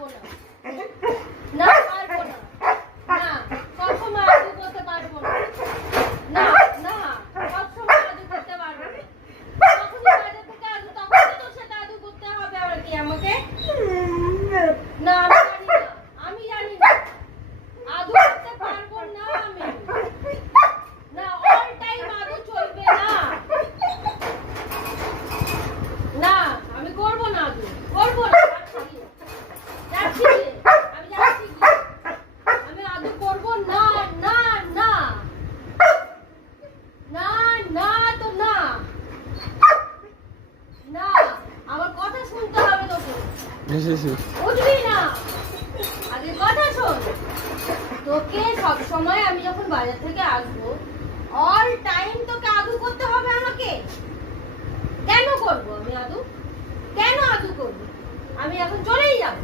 পারবো না। না পারবো না। না কখনো আদু করতে পারবো না। না না সবসময় আদু করতে পারবো না। যখনই বাজার থেকে আদু তখনই তো সেটা আদু করতে হবে আর কি আমাকে। না আমি জানি না আদু করতে পারবো না আমি। না অল টাইম আদু চলবে না। না আমি করবো না আদু, করবো না। যাচ্ছি আমি যাচ্ছি, আমি আদু করবো না। না না না না তো না না, আমার কথা শুনতে হবে তোকে, বুঝবি না? আগে কথা শোন। তোকে সব সময় আমি যখন বাজার থেকে আসবো অল টাইম তোকে আদু করতে হবে আমাকে। কেন করবো আমি আদু? কেন আদু করবো? আমি এখন চলেই যাবো।